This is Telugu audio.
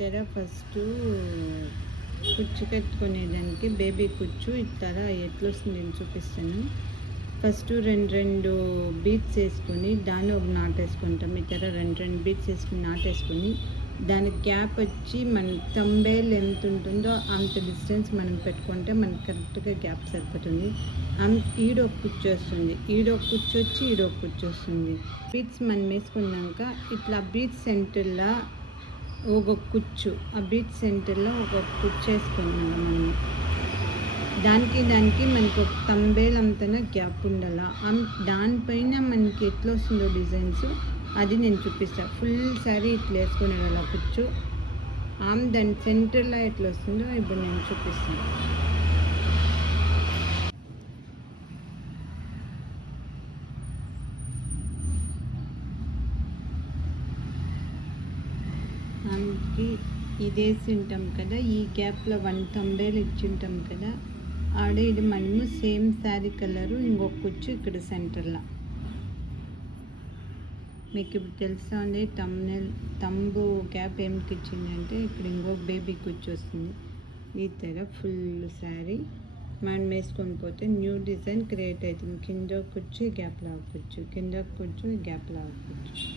తెర ఫస్టు కుచ్చు కట్టుకునేదానికి బేబీ కుచ్చు ఇతర ఎట్లొస్తుంది నేను చూపిస్తాను. ఫస్ట్ రెండు బీట్స్ వేసుకొని దాన్ని ఒక నాటేసుకుంటాం. ఇతర రెండు బీట్స్ వేసుకుని నాటేసుకొని దానికి గ్యాప్ వచ్చి మన తంబేల్ ఎంత ఉంటుందో అంత డిస్టెన్స్ మనం పెట్టుకుంటే మనకి కరెక్ట్గా గ్యాప్ సరిపోతుంది. ఈడొక కుచ్చు వస్తుంది, ఈడొక కుచ్చు వచ్చి ఈడొక కుచ్చు వస్తుంది. బీట్స్ మనం వేసుకున్నాక ఇట్లా బీట్స్ సెంటర్లో ఒక కుచ్చు, ఆ బీట్ సెంటర్లో ఒక కుచ్చు వేసుకున్నాం మనం. దానికి మనకి ఒక తంబేల్ అంతనా గ్యాప్ ఉండాల. దానిపైన మనకి ఎట్లా వస్తుందో డిజైన్స్ అది నేను చూపిస్తాను. ఫుల్ సారీ ఇట్లా వేసుకునే అలా కుచ్చు దాని సెంటర్లో ఎట్లా వస్తుందో ఇప్పుడు నేను చూపిస్తాను. దానికి ఇది వేసి ఉంటాం కదా, ఈ గ్యాప్లో 1 తంబేల్ ఇచ్చి ఉంటాం కదా, ఆడే ఇది మనము సేమ్ శారీ కలరు ఇంకొక కుచ్చు ఇక్కడ సెంటర్లో. మీకు ఇప్పుడు తెలుస్తుంది తంబు గ్యాప్ ఏమిటి ఇచ్చిందంటే ఇక్కడ ఇంకొక బేబీ కుచ్చు వస్తుంది. ఈ తెర ఫుల్ శారీ మనం వేసుకొని పోతే న్యూ డిజైన్ క్రియేట్ అవుతుంది. కింద కుచ్చు గ్యాప్ లాగా కుచ్చు, కింద కుచ్చు గ్యాప్ లాగా కుచ్చు.